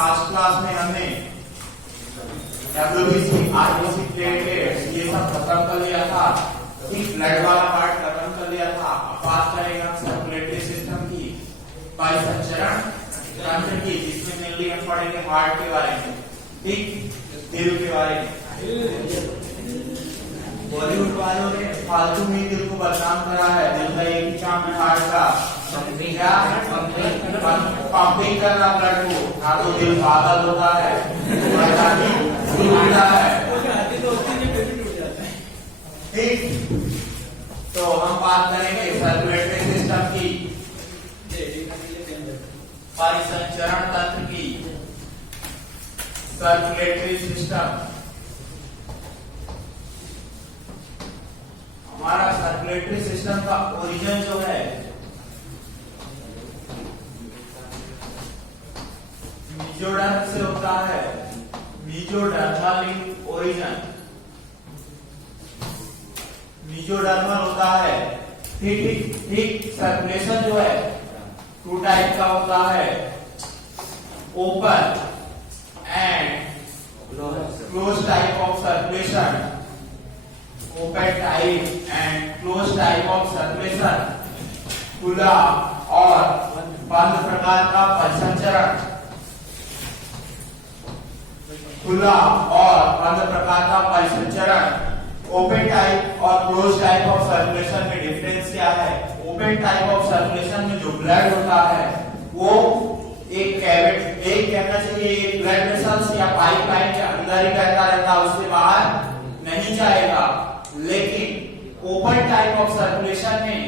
Last class में हमने WBC, RBC, platelets ये सब खत्म कर लिया था, ठीक ब्लड वाला पार्ट खत्म कर लिया था। अब बात करेंगे हम सर्कुलेटरी सिस्टम की, परिसंचरण तंत्र की, जिसमें मेनली हम पढ़ेंगे हार्ट के बारे में, ठीक, दिल के बारे में। बॉलीवुड वालों ने फालतू में दिल को बदनाम करा है, दिल का एक ही काम है हार्ट का, क्या पंपिंग करना ब्लड को, ना तो दिल पागल होता है टूटता है, ठीक। तो हम बात करेंगे सर्कुलेटरी सिस्टम की, परिसंचरण तंत्र की, सर्कुलेटरी सिस्टम। हमारा सर्कुलेटरी सिस्टम का ओरिजिन जो है मीजोडर्म से होता है, मीजोडर्मल ओरिजिन, मीजोडर्मल होता है, ठीक ठीक ठीक। सर्कुलेशन जो है टू टाइप का होता है, open and close type of circulation, open type and close type of circulation, खुला और बंद प्रकार का परिसंचरण, खुला और बंद प्रकार का परिसंचरण। ओपन टाइप और क्लोज टाइप ऑफ सर्कुलेशन में डिफरेंस क्या है? ओपन टाइप ऑफ सर्कुलेशन में जो ब्लड होता है वो एक कहना चाहिए एक ब्लड वेसल्स या पाइपलाइन के अंदर ही बहता रहता है, उससे बाहर नहीं जाएगा। लेकिन ओपन टाइप ऑफ सर्कुलेशन में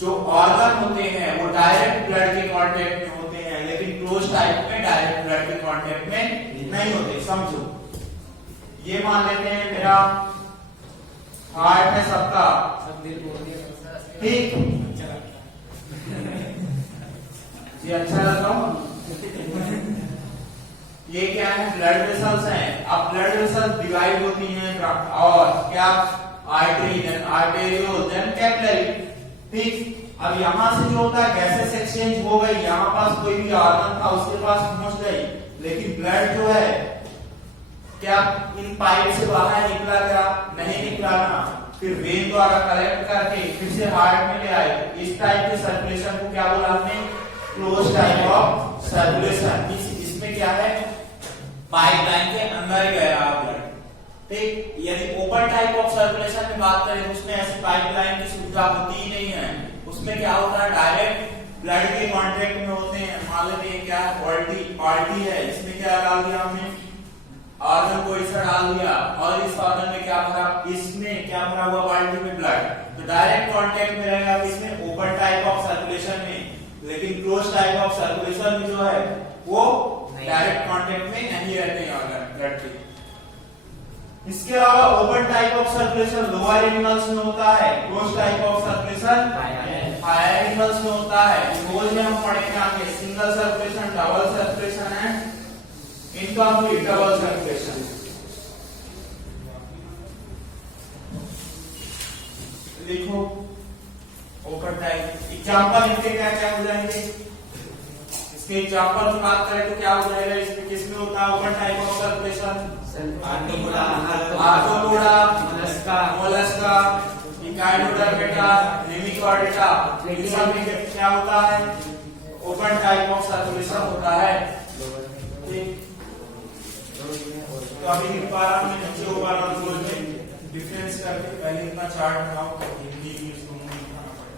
जो ऑर्गन होते हैं वो डायरेक्ट ब्लड के कांटेक्ट में होते हैं, लेकिन क्लोज टाइप में डायरेक्ट ब्लड के कांटेक्ट में नहीं होते। समझो, ये मान लेते हैं मेरा हार्ट है सबका, ठीक, ये अच्छा लगा। ये क्या है? ब्लड वेसल्स हैं। अब ब्लड वेसल्स डिवाइड होती हैं और क्या? Artery, then arteriole, then capillary, ठीक। अब यहाँ से जो होता है गैसेस एक्सचेंज हो गई, यहाँ पास कोई भी ऑर्गन था उसके पास पहुंच गई, लेकिन ब्लड जो है क्या इन पाइप से बाहर निकला? क्या नहीं निकला ना, फिर वेन द्वारा कलेक्ट करके फिर से हार्ट में ले आए। इस टाइप के सर्कुलेशन को क्या बोला हमने? Close type of circulation. इसमें क्या है? पाइपलाइन के अंदर ही गया ब्लड, ठीक। यदि ओपन टाइप ऑफ सर्कुलेशन में बात करें तो उसमें ऐसी पाइपलाइन की सुविधा होती ही नहीं है। उसमें क्या होता है? डायरेक्ट ब्लड के कांटेक्ट में होते हैं। मान लेते हैं क्या बाल्टी है, इसमें क्या डाल दिया हमने? ऑर्गन को इसे डाल दिया और इस ऑर्गन में क्या भरा? इसमें क्या भरा हुआ? बाल्टी में ब्लड। तो डायरेक्ट कांटेक्ट में रहेगा इसमें ओपन टाइप ऑफ सर्कुलेशन में, लेकिन क्लोज टाइप ऑफ सर्कुलेशन में जो है वो डायरेक्ट कांटेक्ट में नहीं रहते हैं ऑर्गन ब्लड के। इसके अलावा open type of circulation lower animals में होता है, close type of circulation higher animals में होता है। रोज में हम पढ़ेंगे आगे single circulation, double circulation and incomplete double circulation. देखो ओपन टाइप एग्जांपल इनके क्या क्या हो जाएंगे? इसके एग्जांपल की बात करें तो क्या हो जाएगा? इसमें किसमें होता है open type of circulation? Arthropoda, mollusca, echinodermata, hemichordata, इन सब में क्या होता है? ओपन टाइप ऑफ सर्कुलेशन होता है, ठीक। तो अभी दोबारा में नीचे ओवर और क्लोज में डिफरेंस करके पहले इतना चार्ट बनाओ, हिंदी में इसको लिखना पड़ेगा।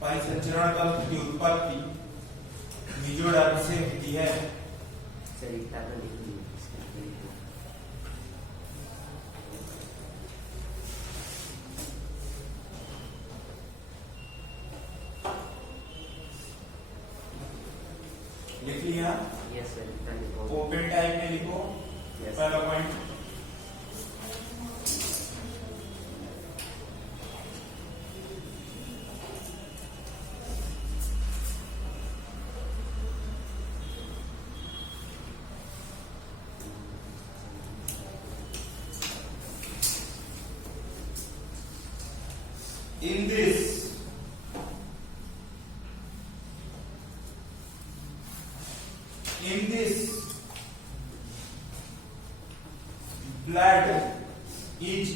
परिसंचरण तंत्र की उत्पत्ति मीजोडर्म से होती है। लिख लिया? Yes sir. ओपन टाइप में लिखो पहला point. In this blood is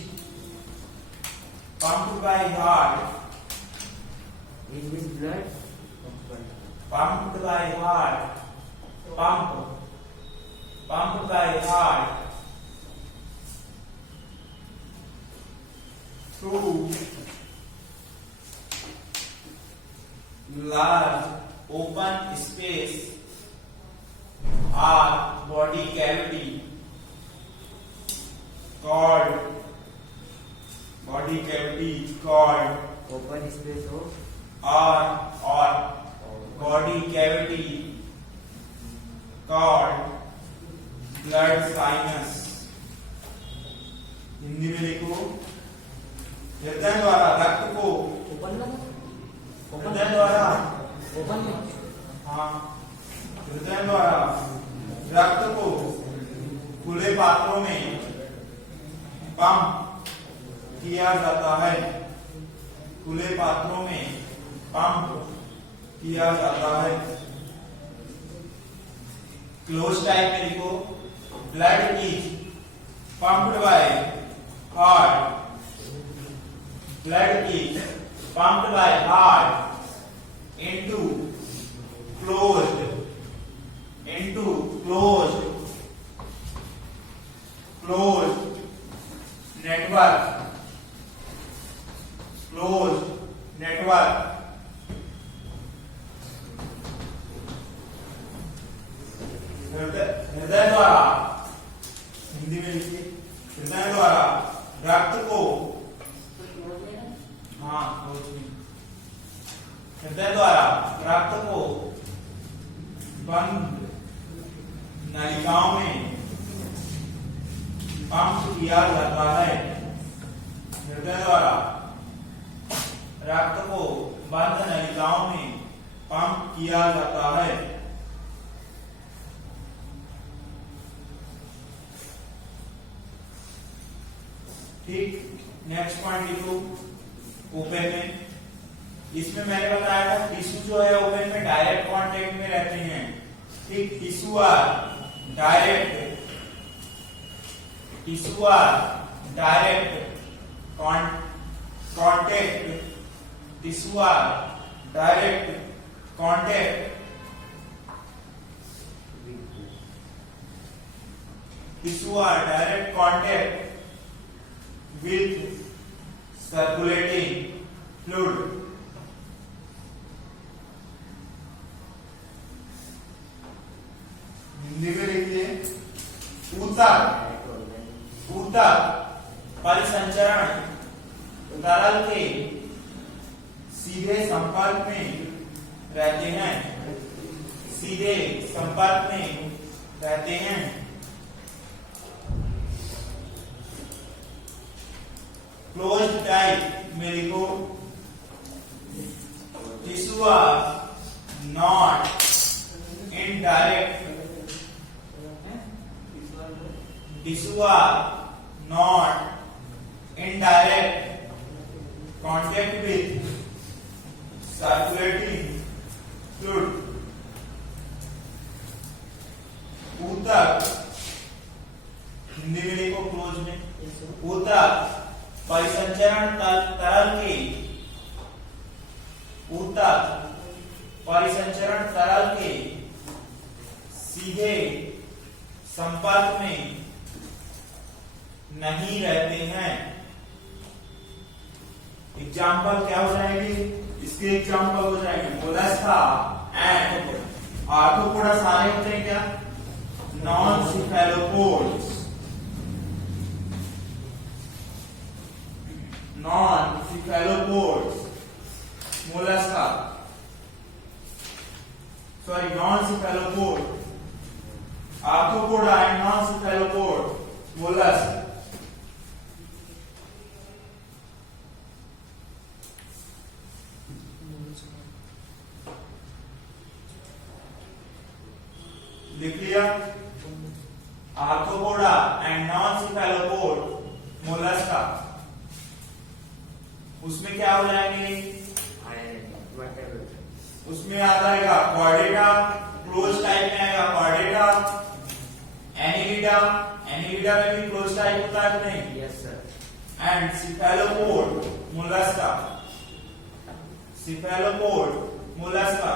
pumped by heart. In this blood Pumped by heart. Pumped by heart through large open space or body cavity called open space हो or body cavity called blood sinus। Hindi में लिखो, हृदय द्वारा रक्त को हृदय द्वारा हृदय द्वारा रक्त को खुले पात्रों में पंप किया जाता है। खुले पात्रों में पंप किया जाता है। क्लोज टाइप में लिखो, blood is pumped by heart. Blood is pumped by heart into closed network हृदय द्वारा, हिंदी में लिखिए, हृदय द्वारा रक्त को हृदय द्वारा रक्त को बंद नलिकाओं में पंप किया जाता है। हृदय द्वारा रक्त को बंद नलिकाओं में पंप किया जाता है। ठीक, नेक्स्ट पॉइंट लिखो ओपन में। इसमें मैंने बताया था टिश्यू जो है ओपन में डायरेक्ट कांटेक्ट में रहते हैं। ठीक, tissue are direct contact with circulating fluid। Hindi में लिखिए, ऊतक परिसंचरण तरल के सीधे संपर्क में रहते हैं। क्लोज टाइप में लिखो, tissue are not in direct contact with circulating fluid। ऊतक, हिंदी में लिखो क्लोज में, ऊतक परिसंचरण तरल के सीधे संपर्क में नहीं रहते हैं। एग्जाम्पल क्या हो जाएंगे इसके? एग्जाम्पल हो जाएंगे मोलस्का एंड आर्थ्रोपोडा। सारे होते हैं क्या? Non cephalopods. Mollusca. sorry, non-cephalopod, arthropoda and non-cephalopod, mollusk. लिख लिया, आर्थ्रोपोडा एंड नॉन-cephalopod मोलस्का। उसमें क्या हो जाएंगे? उसमें आ जाएगा क्वाड्रेटा, क्लोज टाइप में आएगा क्वाड्रेटा, एनिलिडा, एनिलिडा में भी क्लोज टाइप होता है कि नहीं? Yes sir. And cephalopod Mollusca, cephalopod Mollusca.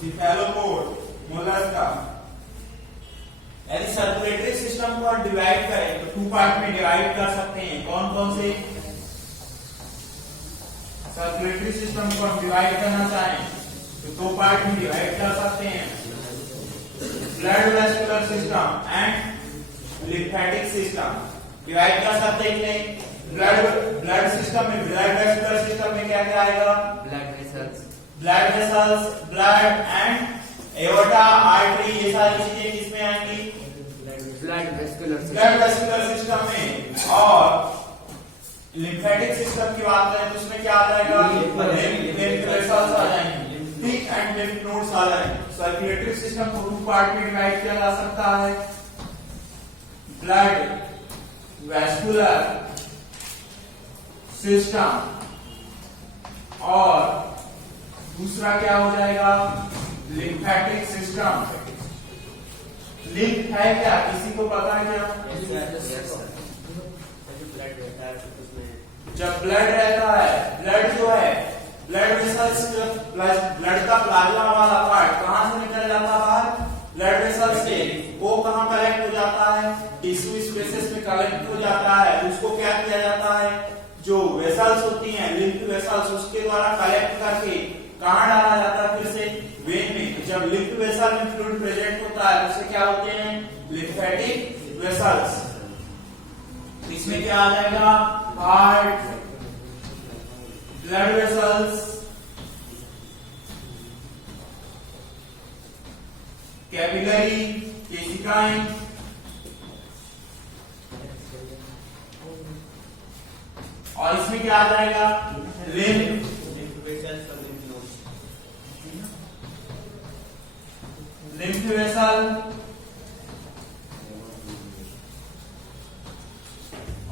Cephalopod Mollusca. यदि सर्कुलेटरी सिस्टम को डिवाइड करें तो 2 पार्ट में डिवाइड कर सकते हैं। कौन कौन से? सर्कुलेटरी सिस्टम को हम डिवाइड करना चाहें तो 2 पार्ट में डिवाइड कर सकते हैं, blood vascular system and lymphatic system. Divide कर सकते हैं कि नहीं? ब्लड सिस्टम में, ब्लड वेस्कुलर सिस्टम में क्या क्या आएगा? Blood vessels, blood and aorta, artery, ये सारी चीजें किसमें आएंगी? ब्लड वेस्कुलर सिस्टम में। और लिम्फेटिक सिस्टम की बात करें तो उसमें क्या आ जाएगा? लिम्फ वेसल्स आ जाएंगे, ठीक, एंड लिम्फ नोड्स आ जाएंगे। सर्कुलेटरी सिस्टम को 2 पार्ट में डिवाइड किया जा सकता है, ब्लड वेस्कुलर सिस्टम, और दूसरा क्या हो जाएगा? Lymphatic system. लिम्फ है क्या? किसी को पता है क्या? जब ब्लड रहता है, ब्लड जो है, ब्लड वेसल्स, ब्लड का प्लाज्मा वाला पार्ट कहां से निकल जाता है बाहर? ब्लड वेसल से। वो कहां कलेक्ट हो जाता है? टिश्यू स्पेसेस में कलेक्ट हो जाता है। उसको क्या किया जाता है? जो वेसल्स होती हैं, लिम्फ वेसल्स, उसके द्वारा कलेक्ट करके कहां डाला जाता है? फिर से वेन में। जब लिम्फ वेसल में फ्लूइड प्रेजेंट होता है उसे क्या होते हैं? Lymphatic vessels. इसमें क्या आ जाएगा? हार्ट, ब्लड वेसल्स, कैपिलरी, केशिकाएं, और इसमें क्या आ जाएगा? लिम्फ वेसल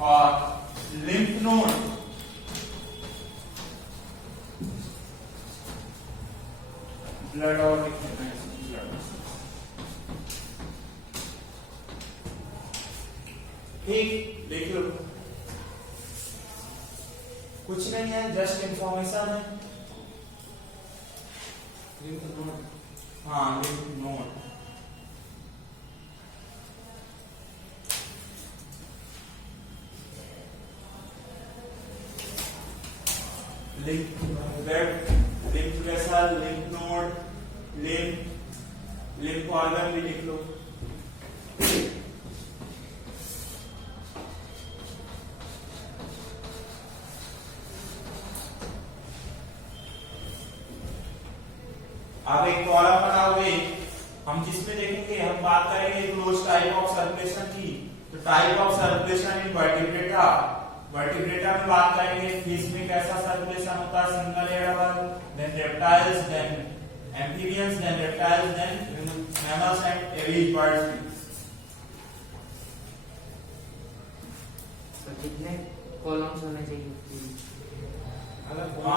और लिम्फ नोड। ब्लड और ठीक, देख लो, कुछ नहीं है, जस्ट इंफॉर्मेशन है। हाँ, lymph node. Lymph vessel, lymph node, lymph organ भी लिख लो। अब एक कॉलम बनाओगे हम, जिसमें देखेंगे, हम बात करेंगे क्लोज टाइप ऑफ सर्कुलेशन की। तो type of circulation in vertebrata, vertebrata में बात करेंगे फिश में कैसा सर्कुलेशन होता है, सिंगल या double, then reptiles, then amphibians, then reptiles, then mammals and aves birds. तो कितने कॉलम्स होने चाहिए? 5।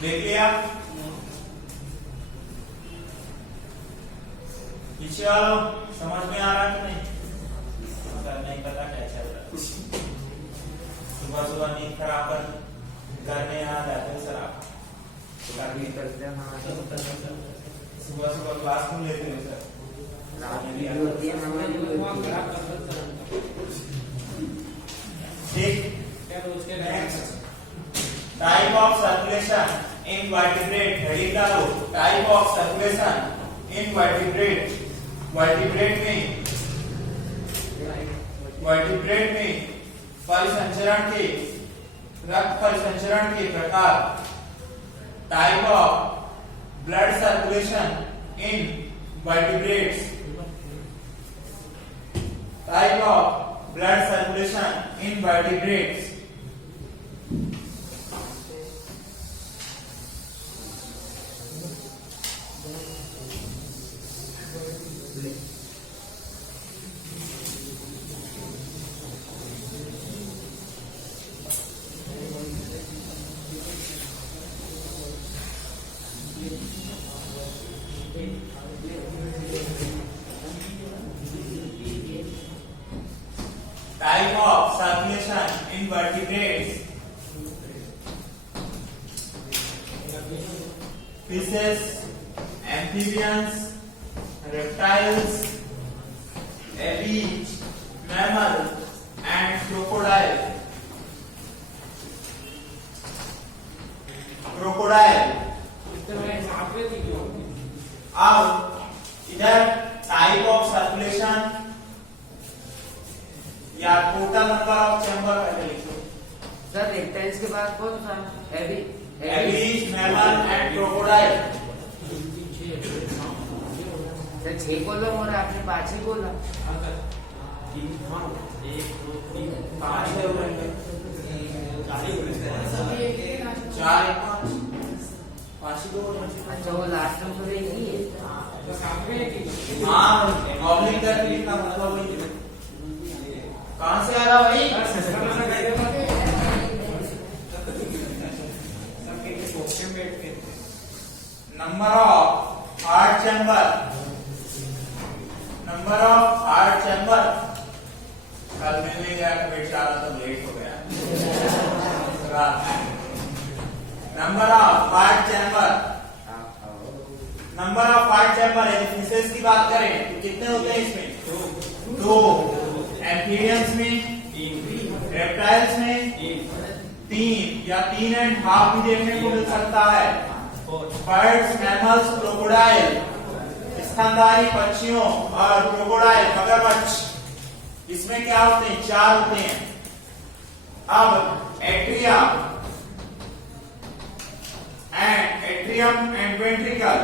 देख लिया? पीछे वालों समझ में आ रहा कि नहीं? नहीं पता क्या चल रहा है। सुबह सुबह नींद खराब कर घर में आ जाते हैं सर आप? सुबह सुबह क्लास क्यों लेते हो सर? ठीक, next type of circulation in vertebrate, heading डालो, type of circulation in vertebrate, vertebrate में परिसंचरण के, रक्त परिसंचरण के प्रकार, type of blood circulation in vertebrates, type of blood circulation in vertebrates, type of circulation in vertebrates, fishes, amphibians, reptiles, aves, mammal and crocodile. अब इधर टाइप ऑफ सर्कुलेशन या टोटल नंबर ऑफ चैम्बर पहले लिखो। Sir reptiles के बाद कौन सा? Abies, mammal and crocodile. Sir 6 column और आपने 5 ही बोला। 4 अच्छा वो लास्ट में तो एक ही है। हाँ ऑब्लिक करके लिखना मतलब वही है। कहाँ से आ रहा भाई? Number of heart chamber, number of heart chamber. कल मिलने गया तो बेचारा तो लेट हो गया। Number of heart chamber, number of heart chamber है। फिशेस की बात करें तो कितने होते हैं इसमें? 2। एम्फीबियंस में 3, रेप्टाइल्स में 3 या 3.5 भी देखने को मिल सकता है। बर्ड्स, मैमल्स, क्रोकोडाइल, स्तनधारी पक्षियों और क्रोकोडाइल मगरमच्छ, इसमें क्या होते हैं? 4 होते हैं। अब atria and atrium and ventricle,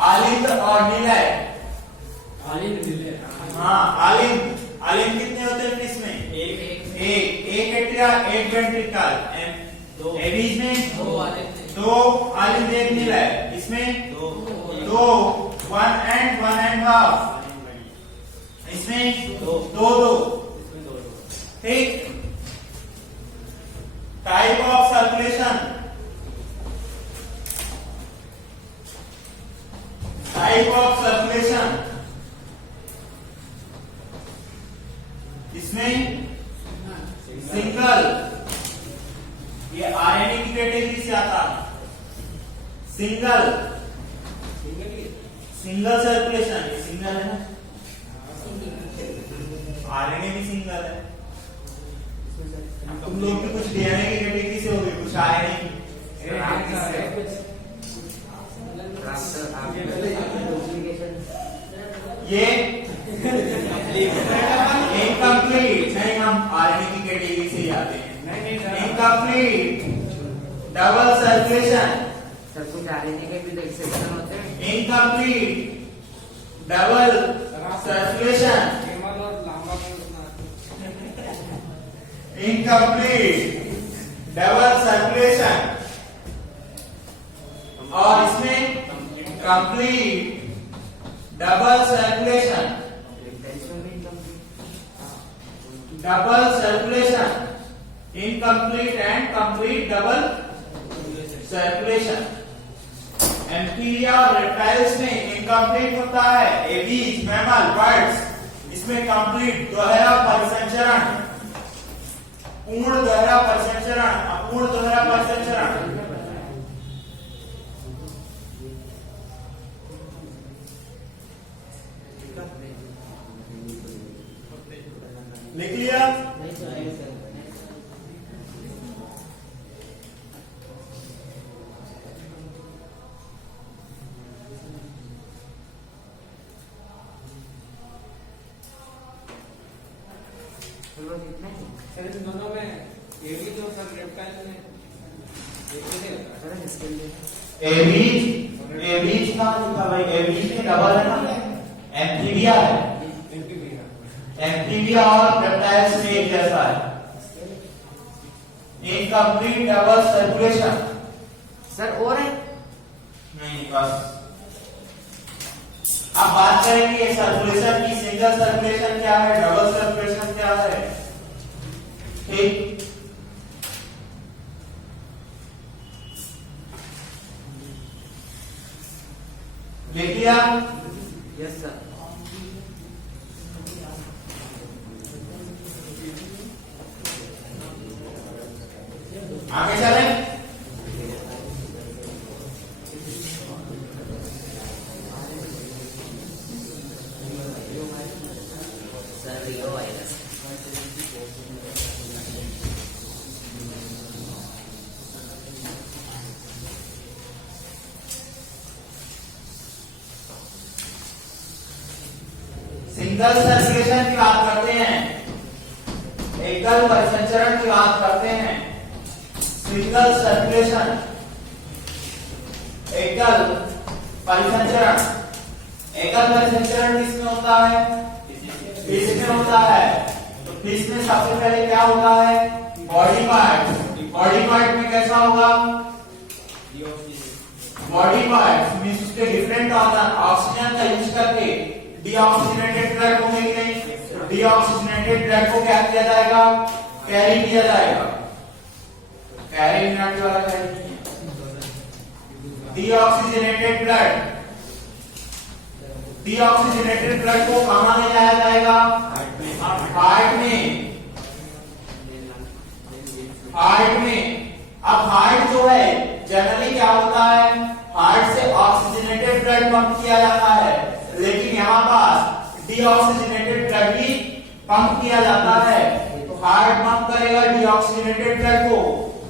आलिंद और निलय। हाँ आलिंद कितने होते हैं इसमें? एक एट्रिया, एक वेंट्रिकल। एबीज में 2 आलिंद, एक निलय। इसमें 2, 1 and 1.5। इसमें 2। ठीक। Type of circulation, type of circulation, इसमें सिंगल, ये आरएनए की कैटेगरी से आता है। सिंगल सर्कुलेशन, ये सिंगल है ना, आरएनए भी सिंगल है। तुम लोग भी कुछ डीएनए की कैटेगरी से हो गए, कुछ आरएनए की। ये इनकम्प्लीट नहीं, हम आरएनए की कैटेगरी से ही आते हैं। इनकम्प्लीट डबल सर्कुलेशन, सर कुछ आरएनए के भी एक्सेप्शन होते हैं। Incomplete double circulation, incomplete double circulation, और इसमें complete double circulation, double circulation, incomplete and complete double circulation. Amphibia और रेप्टाइल्स में इनकम्प्लीट होता है। एबीज, मैमल, बर्ड्स, इसमें कंप्लीट दोहरा परिसंचरण, पूर्ण दोहरा परिसंचरण, अपूर्ण दोहरा परिसंचरण। लिख लिया? इतना ही। सर इन दोनों में ये भी तो सर रेप्टाइल में एक ही नहीं होता। सर इसके लिए एबीज का लिखा भाई, एबीज में डबल है ना, एम्फीबिया है, एम्फीबिया और रेप्टाइल्स में एक जैसा है, इनकम्प्लीट डबल सर्कुलेशन। सर और है नहीं बस। अब बात करेंगे सर्कुलेशन की, सिंगल सर्कुलेशन क्या है, डबल सर्कुलेशन क्या है। ठीक, लिख लिया। Yes sir. आगे चलें। सर रियो वायरस। सिंगल सर्कुलेशन की बात करते हैं, एकल परिसंचरण की बात करते हैं। सिंगल सर्कुलेशन, एकल परिसंचरण। एकल परिसंचरण किसमें होता है, फिश में होता है। तो फिश में सबसे पहले क्या होता है, बॉडी पार्ट। बॉडी पार्ट में कैसा होगा, बॉडी पार्ट मींस उसके डिफरेंट ऑर्गन ऑक्सीजन का यूज करके डीऑक्सीजनेटेड ब्लड होंगे कि नहीं, डीऑक्सीजनेटेड ब्लड को क्या किया जाएगा, कैरी किया जाएगा। कैरी मिनट वाला कैरी नहीं है, डीऑक्सीजनेटेड ब्लड। डीऑक्सीजनेटेड ब्लड को कहां ले जाया जाएगा, हार्ट में। हार्ट में। अब हार्ट जो है जनरली क्या होता है, हार्ट से ऑक्सीजनेटेड ब्लड पंप किया जाता है, लेकिन यहाँ पास डीऑक्सीजनेटेड ब्लड ही पंप किया जाता है। तो हार्ट पंप करेगा डीऑक्सीजनेटेड ब्लड को,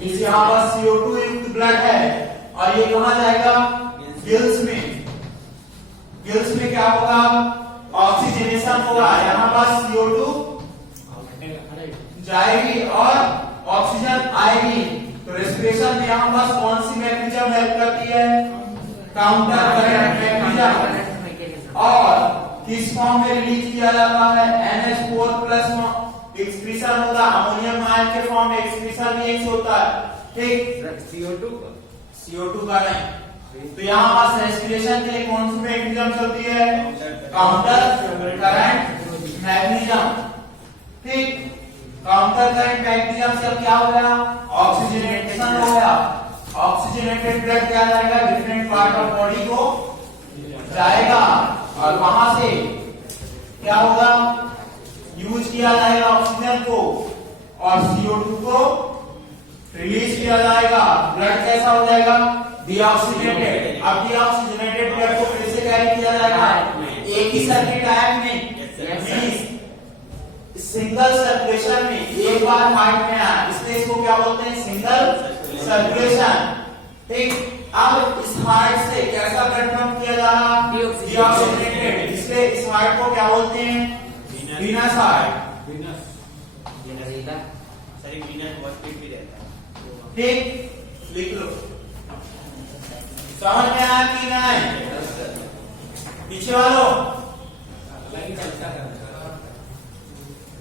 इस यहाँ पर CO2 युक्त ब्लड है, और ये कहाँ जाएगा, गिल्स में। गिल्स में क्या होगा, ऑक्सीजनेशन होगा, यहाँ पर CO2 जाएगी और ऑक्सीजन आएगी। तो रेस्पिरेशन में यहाँ पर कौन सी मैकेनिज्म हेल्प करती है, काउंटर करंट मैकेनिज्म। और किस फॉर्म में रिलीज किया जाता है, NH4+ एक्सक्रीशन होगा, अमोनियम आयन के फॉर्म में एक्सक्रीशन भी एक होता है। ठीक, CO2 का नहीं। तो यहाँ पास रेस्पिरेशन के लिए कौन सी मैकेनिज्म चलती है, काउंटर करंट मैकेनिज्म। ठीक, काउंटर करंट मैकेनिज्म से अब क्या हो गया, ऑक्सीजनेशन हो गया। ऑक्सीजनेटेड ब्लड क्या जाएगा, डिफरेंट पार्ट ऑफ बॉडी को जाएगा, और वहां से क्या होगा, यूज किया जाएगा ऑक्सीजन को, और CO2 को रिलीज किया जाएगा। ब्लड कैसा हो जाएगा, डीऑक्सीजनेटेड। अब डीऑक्सीजनेटेड ब्लड को फिर से कैरी किया जाएगा एक ही सर्किट टाइप में, सिंगल सर्कुलेशन में। एक बार हार्ट में आया, इसलिए इसको क्या बोलते हैं, सिंगल सर्कुलेशन। ठीक, अब इस हार्ट से कैसा ब्लड पंप किया जा रहा, डीऑक्सीजनेटेड, इसलिए इस हार्ट को क्या बोलते हैं, वीनस हार्ट। ठीक, लिख लो। समझ में आया कि नहीं, पीछे वालों,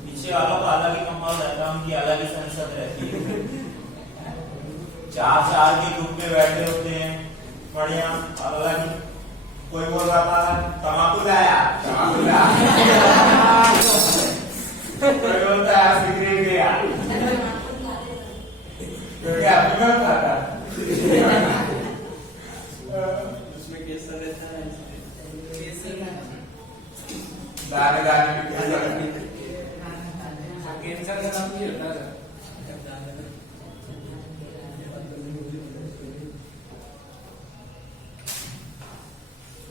पीछे वालों का अलग ही कंपाउंड रहता है, उनकी अलग ही संसद रहती है। 4 के ग्रुप में बैठे होते हैं, बढ़िया अलग ही। कोई बोल रहा था तम्बाकू लाया, तम्बाकू लाया। कोई बोलता है सिगरेट गया, क्योंकि अभी मैं खाता उसमें कैसा रहता है, दाने दाने कैंसर का नाम नहीं होता है।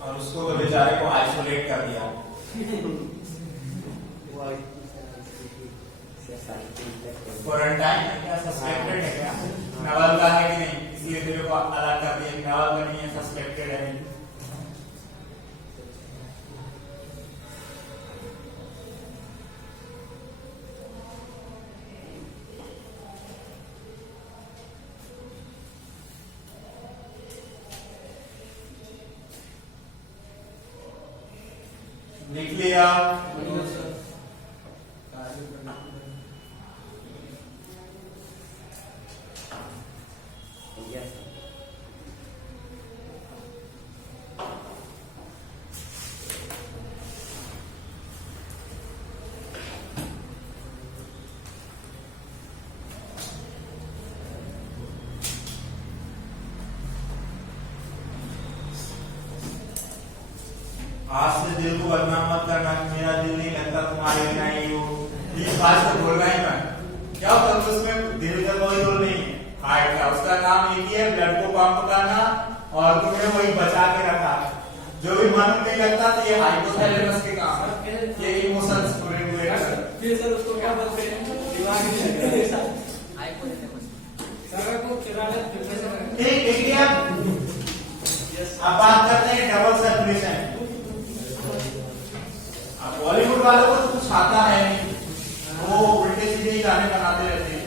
और उसको तो बेचारे को आइसोलेट कर दिया। क्वारंटाइन है क्या, सस्पेक्टेड है क्या, नवल का है कि नहीं, इसलिए तेरे को अलग कर दिया, नवल का नहीं है, सस्पेक्टेड है। लिख लिया। Yes, sir. आज से दिल को बदनाम मत करना, मेरा दिल नहीं लगता तुम्हारे बिना ही हो। ये बात तो बोल रहा ही मैं। क्या होता है उसमें दिल का कोई रोल नहीं है, हार्ट का। उसका काम एक ही है, ब्लड को पंप करना, और तुम्हें वही बचा के रखा। जो भी मन नहीं लगता तो ये हाइपोथैलेमस के काम है, ये इमोशंस पूरे हुए ना। फिर सर उसको क्या बोलते हैं? दिमाग नहीं लग रहा है। Hypothalamus. सर को किराना ठीक है। अब बात करते हैं डबल सर्कुलेशन। अब बॉलीवुड वालों को तो कुछ आता है नहीं, वो उल्टे सीधे ही गाने बनाते रहते हैं।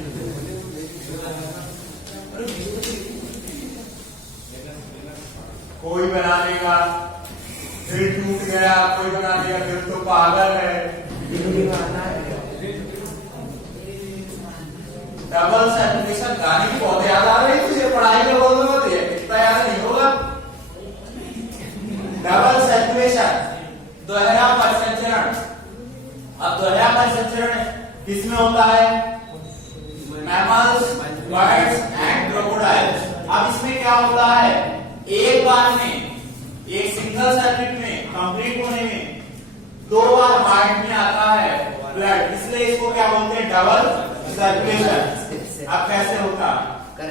कोई बना देगा दिल टूट गया, कोई बना देगा दिल तो पागल है। डबल सर्कुलेशन गाने की बहुत याद आ रही है तुझे, पढ़ाई में बोल रहे थे, इतना याद नहीं होगा। डबल सर्कुलेशन, दोहरा परिसंचरण। अब दोहरा परिसंचरण किसमें होता है? Mammals, birds and crocodiles. अब इसमें क्या होता है, एक बार में, एक सिंगल सर्किट में कंप्लीट होने में 2 बार हार्ट में आता है ब्लड, इसलिए इसको क्या बोलते हैं? Double circulation. अब कैसे होता है?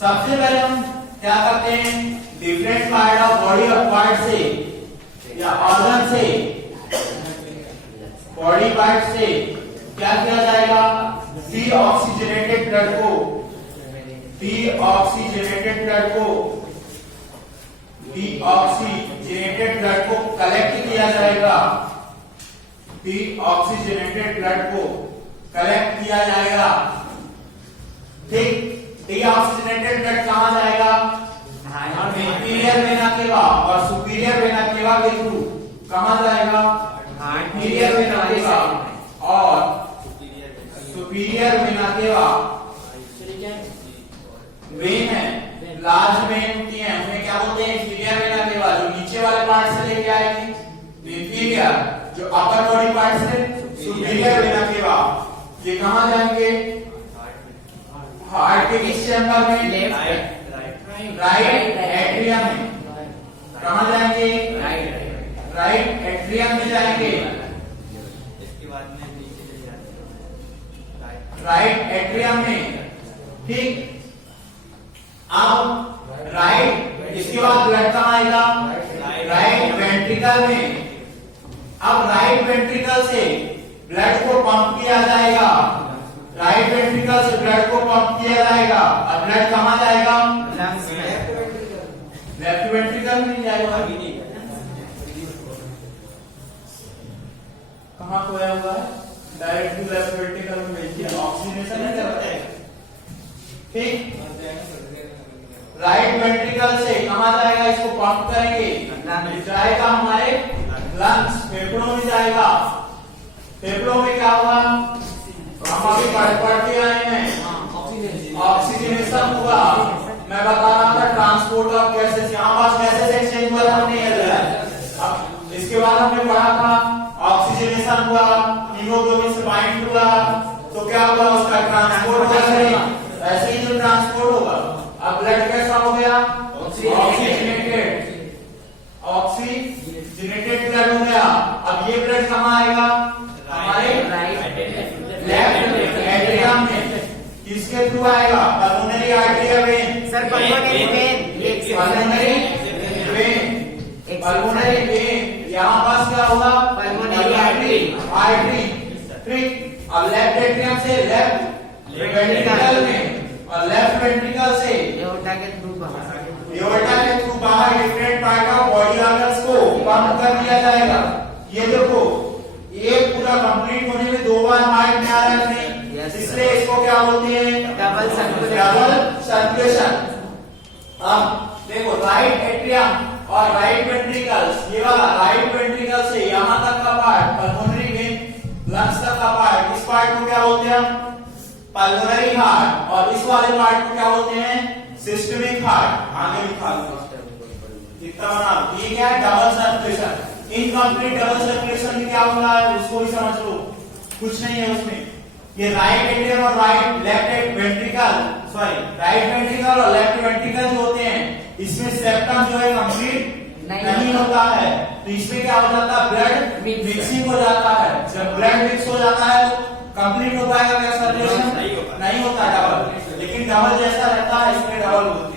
सबसे पहले हम क्या करते हैं, different part of body of part से या ऑर्गन से, बॉडी पार्ट से क्या किया जाएगा? डीऑक्सीजनेटेड ब्लड को, डीऑक्सीजनेटेड ब्लड को, डीऑक्सीजनेटेड ब्लड को कलेक्ट किया जाएगा। डीऑक्सीजनेटेड ब्लड को कलेक्ट किया जाएगा। ठीक, डीऑक्सीजनेटेड ब्लड कहां जाएगा? इंफीरियर वेना केवा और सुपीरियर वेना केवा के थ्रू कहां जाएगा? इंफीरियर वेना केवा और सुपीरियर वेना केवा। वेन है, लार्ज वेन होती है, उन्हें क्या बोलते हैं? Inferior vena cava. जो नीचे वाले पार्ट से लेके आएगी इंफीरियर, जो अपर बॉडी पार्ट से सुपीरियर वेना केवा। ये कहां जाएंगे? हार्ट के किस चैम्बर में? राइट एट्रियम में। कहां जाएंगे? राइट एट्रियम में जाएंगे। इसके बाद में नीचे ले जाते हैं राइट एट्रियम में। ठीक, अब राइट, इसके बाद ब्लड कहां आएगा? राइट वेंट्रिकल में। अब राइट वेंट्रिकल से ब्लड को पंप किया जाएगा, राइट वेंट्रिकल से ब्लड को पंप किया जाएगा। अब ब्लड कहां जाएगा? लेफ्ट वेंट्रिकल में जाएगा। कहां खोया हुआ है? डायरेक्टली लेफ्ट वेंट्रिकल में भेज दिया, ऑक्सीजनेशन नहीं करते हैं। ठीक, राइट वेंट्रिकल से कहां जाएगा? इसको पंप करेंगे, जाएगा हमारे लंग्स, फेफड़ों में जाएगा। फेफड़ों में क्या होगा? हम अभी पढ़ के आए हैं, ऑक्सीजनेशन हुआ। मैं बता रहा था ट्रांसपोर्ट ऑफ गैसेस, यहाँ पास गैसेस एक्सचेंज हुआ था, हमने ये लिया। अब इसके बाद हमने पढ़ा था ऑक्सीजनेशन हुआ, हीमोग्लोबिन से बाइंड हुआ, तो क्या हुआ? उसका ट्रांसपोर्ट हो गया। ऐसे ही जो ट्रांसपोर्ट होगा, अब ब्लड कैसा हो गया? ऑक्सीजनेटेड, ऑक्सीजनेटेड ब्लड हो गया। अब ये ब्लड कहाँ आएगा? हमारे लेफ्ट एट्रियम में। किसके थ्रू आएगा? Pulmonary artery vein. Sir pulmonary vein, pulmonary vein, pulmonary vein. यहाँ पास क्या होगा? Pulmonary artery, artery. ठीक, अब लेफ्ट एट्रियम से लेफ्ट वेंट्रिकल में, और लेफ्ट वेंट्रिकल से एओर्टा के थ्रू बाहर, एओर्टा के थ्रू बाहर different part of body organs को पंप कर दिया जाएगा। ये देखो, ये पूरा कंप्लीट होने में 2 बार हार्ट में आ रहा है नहीं, इसलिए इसको क्या बोलते हैं? Double circulation. अब देखो, राइट एट्रियम और राइट वेंट्रिकल्स, ये वाला राइट वेंट्रिकल से यहां तक का पार्ट पल्मोनरी वेन, लंग्स तक का पार्ट, इस पार्ट को क्या बोलते हैं हम? Pulmonary heart. और इस वाले पार्ट को क्या बोलते हैं? Systemic heart. आगे लिखा लो इतना बना। ये क्या है? Double circulation. Incomplete double circulation में क्या होता है उसको भी समझ लो, कुछ नहीं है उसमें। ये राइट एट्रियम और right left ventricle, sorry right ventricle और लेफ्ट वेंट्रिकल जो होते हैं, इसमें सेप्टम जो है कंप्लीट नहीं होता है, तो इसमें क्या हो जाता है? ब्लड मिक्सिंग हो जाता है। जब ब्लड मिक्स हो जाता है तो कंप्लीट हो पाएगा क्या सर्कुलेशन? नहीं होता डबल, लेकिन डबल जैसा रहता है इसमें डबल होती है।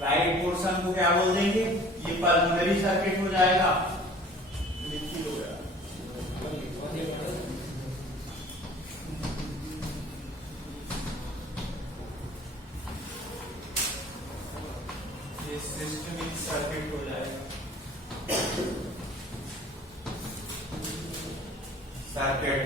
राइट पोर्शन को क्या बोल देंगे? ये पल्मोनरी सर्किट हो जाएगा। ये सिस्टमिक सर्किट हो जाएगा। सर्किट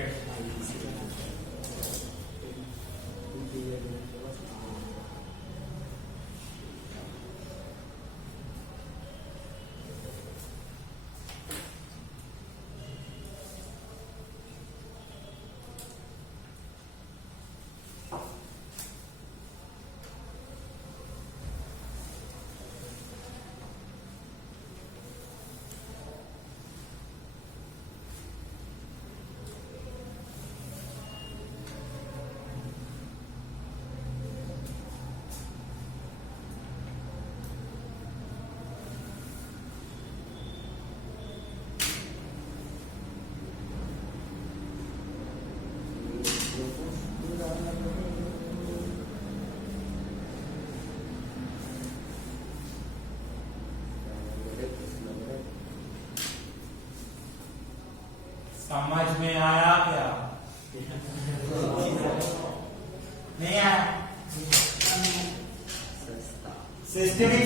समझ में आया क्या? नहीं आया? Systemic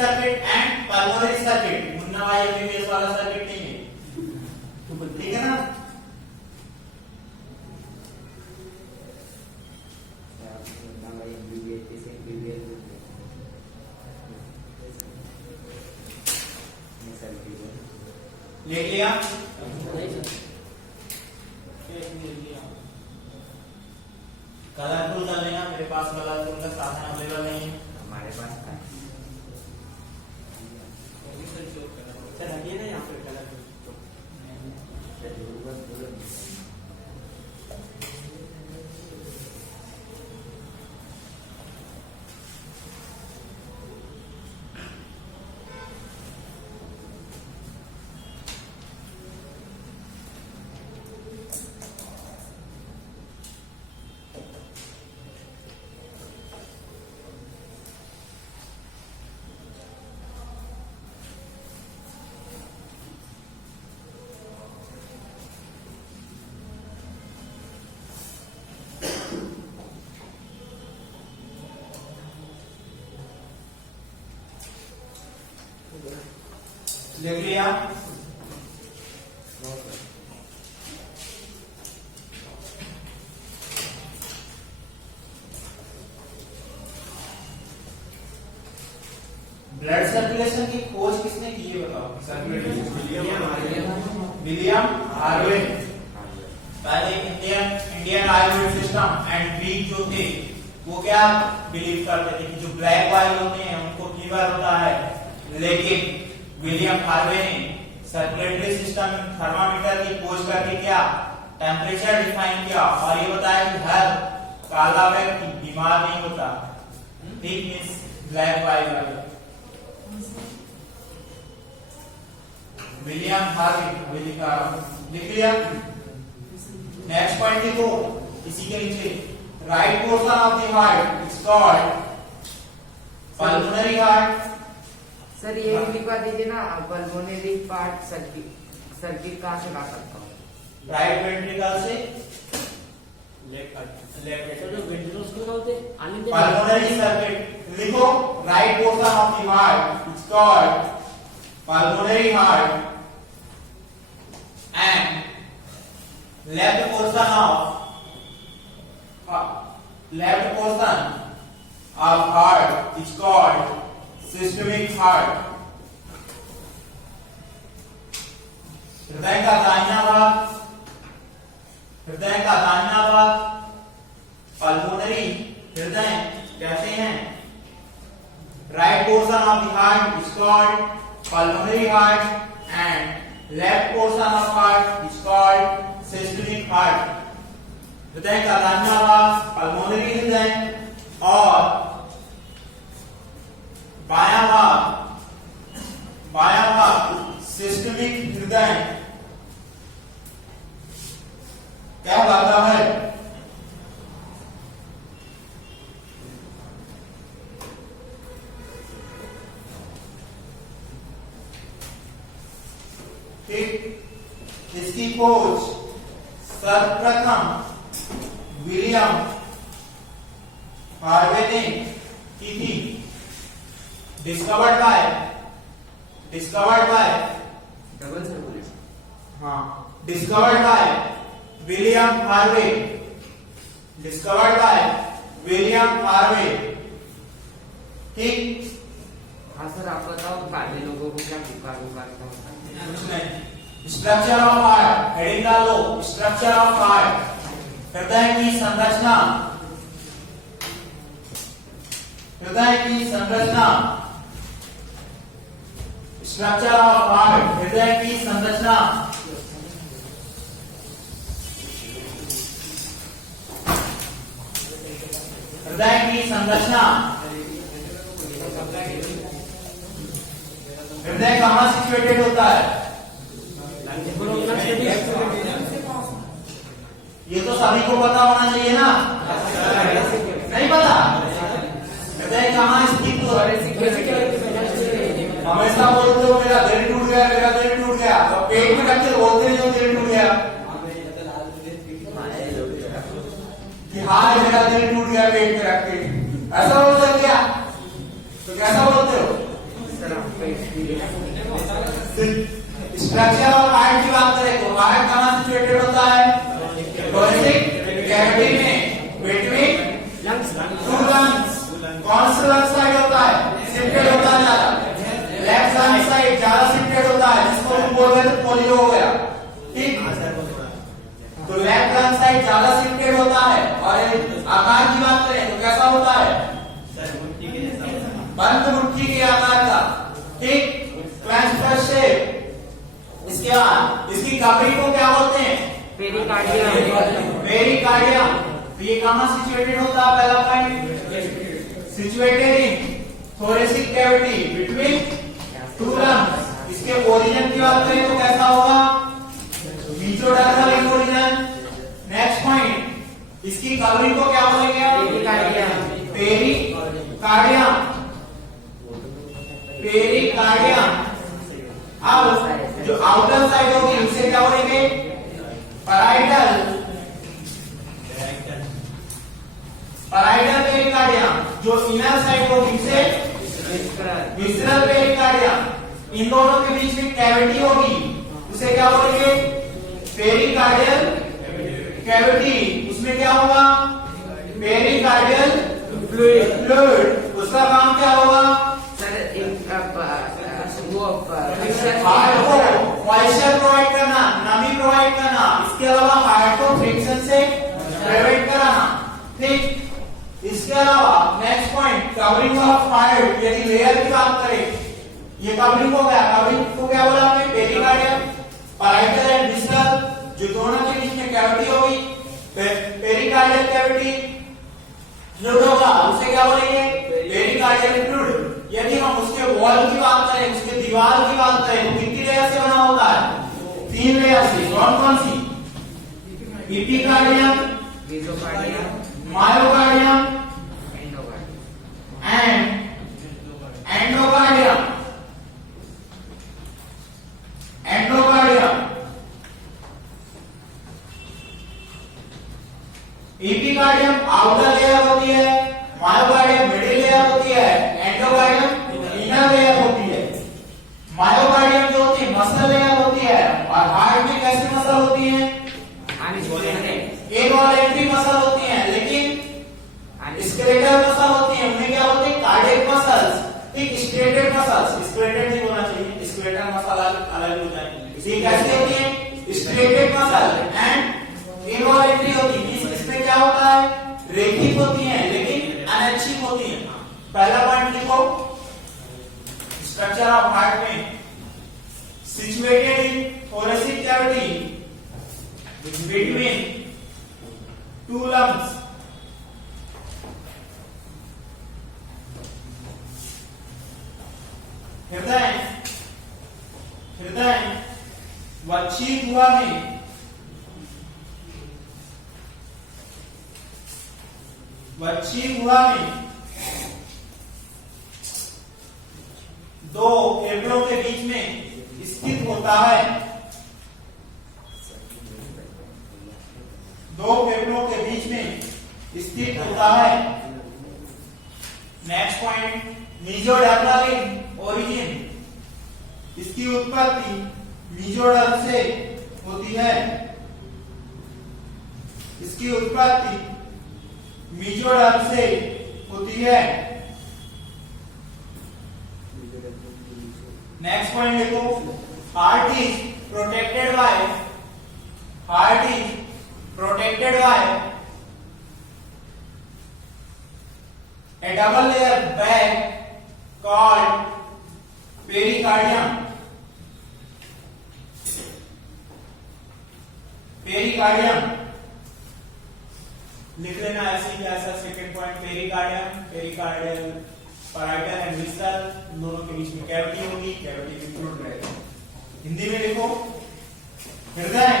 circuit and pulmonary circuit, Munna भाई एमबीबीएस वाला सर्किट नहीं है, ठीक है ना? ले लिया? कलरफुल कर लेना, मेरे पास कलरफुल का साधन अवेलेबल नहीं है। हमारे पास था। चलिए ना यहाँ पे कलरफुल। लिख लिया? ब्लड सर्कुलेशन की खोज किसने की है बताओ? William Harvey. पहले Indian Ayurveda system and Greek जो थे वो क्या बिलीव करते थे कि जो ब्लैक वाइल होते हैं उनको फीवर होता है, लेकिन विलियम हार्वे ने सर्कुलेटरी सिस्टम थर्मामीटर की खोज करके क्या टेम्परेचर डिफाइन किया और ये बताया कि हर काला व्यक्ति बीमार नहीं होता, ठीक मींस ब्लैक वाइल वाले। विलियम हार्वे लिखा, लिख लिया? नेक्स्ट पॉइंट देखो, इसी के नीचे right portion of the heart is called pulmonary heart, sir ये भी लिखवा दीजिए ना, पल्मोनरी पार्ट सर्किट कहाँ से ला सकता हूँ? राइट वेंट्रिकल से pulmonary circuit लिखो right portion of the heart is called pulmonary heart and left portion of heart is called systemic heart। हृदय का दाहिना भाग पल्मोनरी हृदय कहते हैं। Right portion of the heart is called pulmonary heart and left portion of heart is called systemic heart. हृदय का दाहिना भाग पल्मोनरी हृदय और बायां भाग सिस्टमिक हृदय क्या कहता है? ठीक, इसकी खोज सर्वप्रथम विलियम हार्वे ने की थी। डिस्कवर्ड बाय डबल से बोले। हाँ, डिस्कवर्ड बाय विलियम हार्वे। ठीक। हाँ सर, आप बताओ बाद में लोगों को क्या बुखार का होता है? स्ट्रक्चर ऑफ हार्ट, हेडिंग डालो स्ट्रक्चर ऑफ हार्ट। हृदय की संरचना स्ट्रक्चर ऑफ हार्ट, हृदय की संरचना। हृदय कहाँ सिचुएटेड होता है? ये तो सभी को पता होना चाहिए ना? नहीं पता? हृदय कहाँ स्थित होता है? हमेशा बोलते हो मेरा दिल टूट गया, तो पेट में रख के बोलते नहीं हो दिल टूट गया कि हाँ मेरा दिल टूट गया पेट में रख के, ऐसा बोलते हो क्या? तो कैसा बोलते हो? स्ट्रक्चर ऑफ हार्ट की बात करें तो हार्ट कहाँ सिचुएटेड होता है? थोरेसिक कैविटी में बिटवीन टू लंग्स। कौन सा लंग साइड होता है? शिफ्टेड होता है ज्यादा। लेफ्ट लंग साइड ज्यादा शिफ्टेड होता है, जिसको हम बोल रहे थे पोलियो हो गया। ठीक, तो लेफ्ट लंग साइड ज्यादा शिफ्टेड होता है। और आकार की बात करें तो कैसा होता है? बंद मुट्ठी के आकार का। ठीक, क्लेंच्ड शेप। इसके बाद इसकी कवरिंग को क्या बोलते हैं? पेरिकार्डियम। तो ये कहाँ सिचुएटेड होता है? पहला point, situated in thoracic cavity between two lungs. इसके ओरिजिन की बात करें तो कैसा होगा? Mesodermal origin. नेक्स्ट पॉइंट, इसकी कवरिंग को क्या बोलेंगे? पेरिकार्डियम। अब जो आउटर साइड होगी उसे क्या बोलेंगे? Parietal pericardium. जो इनर साइड होगी उसे विसरल पेरिकार्डियम। इन दोनों के बीच में कैविटी होगी उसे क्या बोलेंगे? Pericardial cavity. उसमें क्या होगा? Pericardial fluid. उसका काम क्या होगा? हार्ट को मॉइस्चर प्रोवाइड करना, नमी प्रोवाइड करना। इसके अलावा हार्ट को फ्रिक्शन से प्रिवेंट कराना। ठीक, इसके अलावा next point, covering of heart. यदि लेयर की बात करें, ये कवरिंग हो गया। कवरिंग को क्या बोला हमने? Pericardium, parietal and visceral. जो दोनों के बीच में कैविटी होगी, पेरिकार्डियल कैविटी। फ्लूइड होगा उसे क्या बोलेंगे? Pericardial fluid. यदि हम उसके वॉल की बात करें, उसके दीवार की बात करें तो कितनी लेयर से बना होता है? 3 लेयर से। कौन सी? Epicardium, myocardium and endocardium. ठीक स्ट्रेटेड मसल्स, स्ट्रेटेड नहीं होना चाहिए, स्ट्रेटेड मसल अलग हो जाएंगे। ये कैसे होती है स्ट्रेटेड मसल एंड इनवॉलेंट्री होती है। इसमें क्या होता है रेखिक होती है लेकिन अनैच्छिक होती है। पहला पॉइंट लिखो स्ट्रक्चर ऑफ हार्ट में situated in thoracic cavity between two lungs। हृदय वक्षी गुहा में दो फेफड़ों के बीच में स्थित होता है। दो फेफड़ों के बीच में स्थित होता है। Next point mesodermal in origin, इसकी उत्पत्ति मीजोडर्म से होती है। इसकी उत्पत्ति मीजोडर्म से होती है। नेक्स्ट पॉइंट देखो heart is protected by a double layer bag called pericardium। लिख लेना ऐसे ही ऐसा। Second point pericardial parietal and visceral, दोनों के बीच में कैविटी होगी, कैविटी में फ्लूइड रहेगा। हिंदी में लिखो हृदय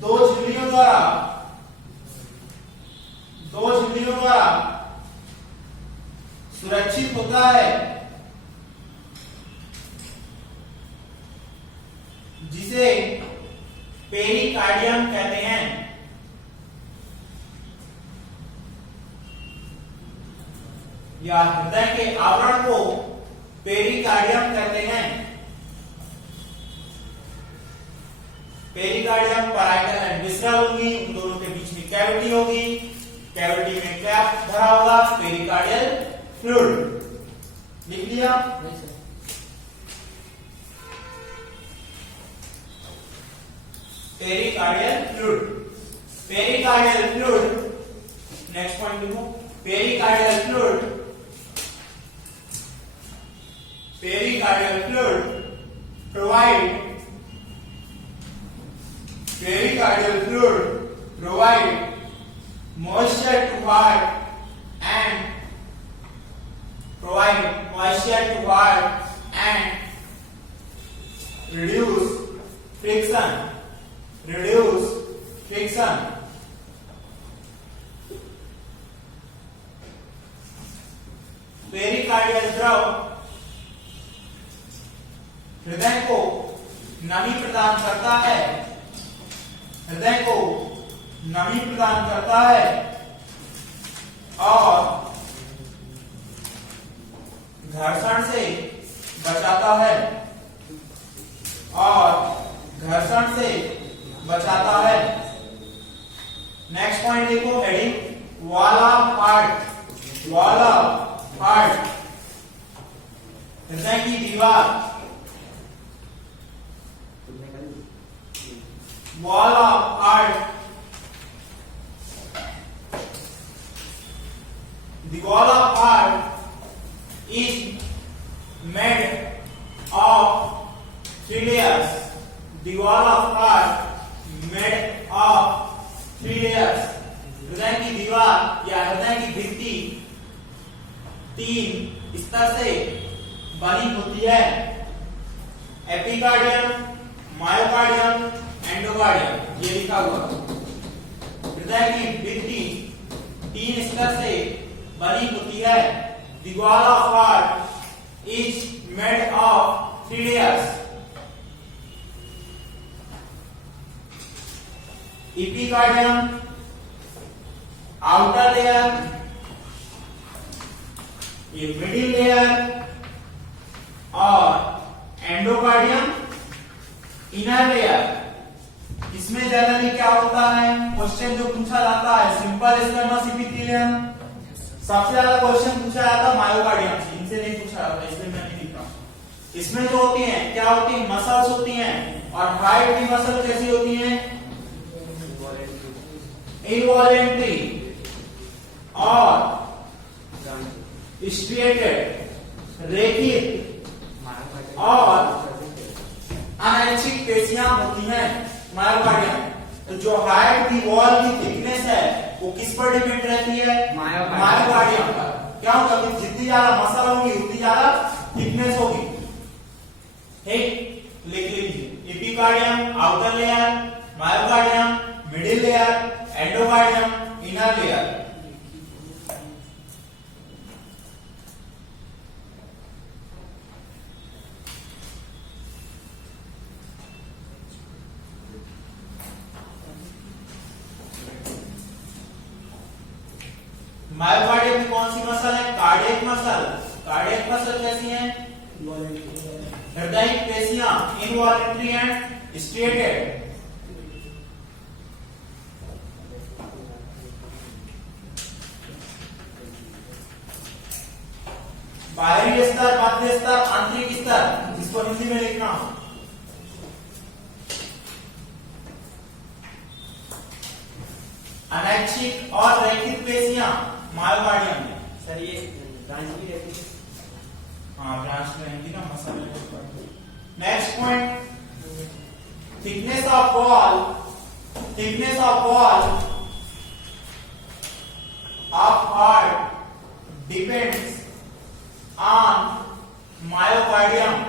दो झिल्लियों द्वारा सुरक्षित होता है, जिसे पेरिकार्डियम कहते हैं। या हृदय के आवरण को पेरिकार्डियम कहते हैं। पेरिकार्डियम पैराइटल एंड विस्टल होगी, उन दोनों के बीच में कैविटी होगी, कैविटी में क्या भरा होगा पेरिकार्डियल फ्लूइड। लिख लिया पेरिकार्डियल फ्लूइड। नेक्स्ट पॉइंट लिखो pericardial fluid provide moisture to heart and reduce friction। Pericardial द्रव हृदय को नमी प्रदान करता है और घर्षण से बचाता है। नेक्स्ट पॉइंट देखो हेडिंग वॉल ऑफ हार्ट। हृदय की दीवार, wall of heart। The wall of heart is made of 3 layers। The wall of heart made of 3 layers। हृदय की दीवार या हृदय की भित्ति 3 स्तर से बनी होती है। एपिकार्डियम, मायोकार्डियम, एंडोकार्डियम, ये लिखा हुआ। हृदय की भित्ति 3 स्तर से बनी होती है। The wall of heart is made of 3 layers। Epicardium outer layer, ये मिडिल लेयर और एंडोकार्डियम इनर लेयर। इसमें जनरली क्या होता है, क्वेश्चन जो पूछा जाता है सिंपल स्क्वेमस एपिथेलियम, सबसे ज्यादा क्वेश्चन पूछा जाता है मायोकार्डियम से, इनसे नहीं पूछा जाता, इसलिए मैं नहीं लिख रहा हूं। इसमें जो होती हैं क्या होती है, मसल्स होती हैं, और हार्ट की मसल कैसी होती है, इनवॉलेंट्री और स्ट्रिएटेड रेखित और अनैच्छिक पेशियां होती हैं मायोकार्डियम। तो जो हार्ट की वॉल की थिकनेस है वो किस पर डिपेंड रहती है, मायोकार्डियम पर। क्या होगा, जितनी ज्यादा मसल होगी उतनी ज्यादा थिकनेस होगी। ठीक, लिख लीजिए, epicardium outer layer, myocardium middle layer, endocardium inner layer. Myocardium में कौन सी मसल है, कार्डियक मसल। कार्डियक मसल कैसी है, हृदयिक पेशियां इनवॉलेंट्री एंड स्ट्रिएटेड। बाहरी स्तर, मध्य स्तर, आंतरिक स्तर, जिसको हिंदी में लिखना हो। अनैच्छिक और रैखिक पेशियां मायोकार्डियम में। सर ये ब्रांच भी रहती है, हाँ ब्रांच रहेंगी ना muscle. Next point, thickness of wall, thickness of wall of heart depends on myocardium.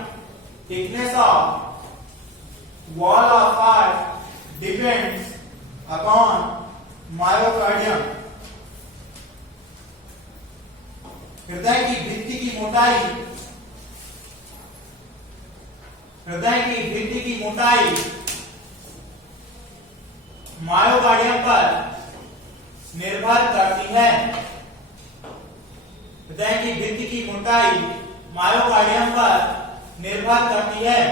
Thickness of wall of heart depends upon myocardium. हृदय की भित्ति की मोटाई, हृदय की भित्ति की मोटाई मायोकार्डियम पर निर्भर करती है। हृदय की भित्ति की मोटाई मायोकार्डियम पर निर्भर करती है।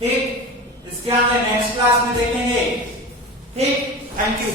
ठीक, इसके आगे नेक्स्ट क्लास में देखेंगे। ठीक, थैंक यू।